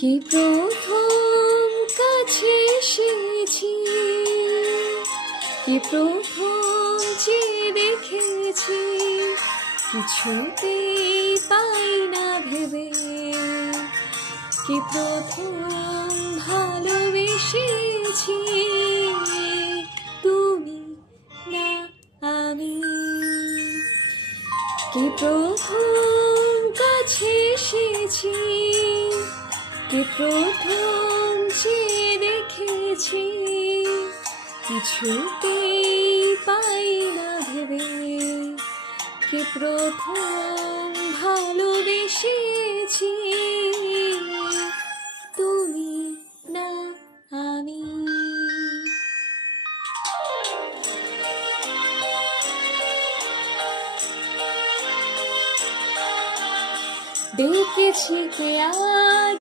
কি প্রথম কাছে এসেছি, কি প্রথম চেয়ে দেখেছি, কিছুতেই পাই না ভেবে। কি প্রথম ভালোবেসেছি, তুমি না আমি। কি প্রথম কাছে এসেছি, কি প্রথম চেয়ে দেখেছি, কিছুতেই পাই না ভেবে। কি প্রথম ভালোবেসেছি, তুমি না আমি। ডেকেছি কে আজ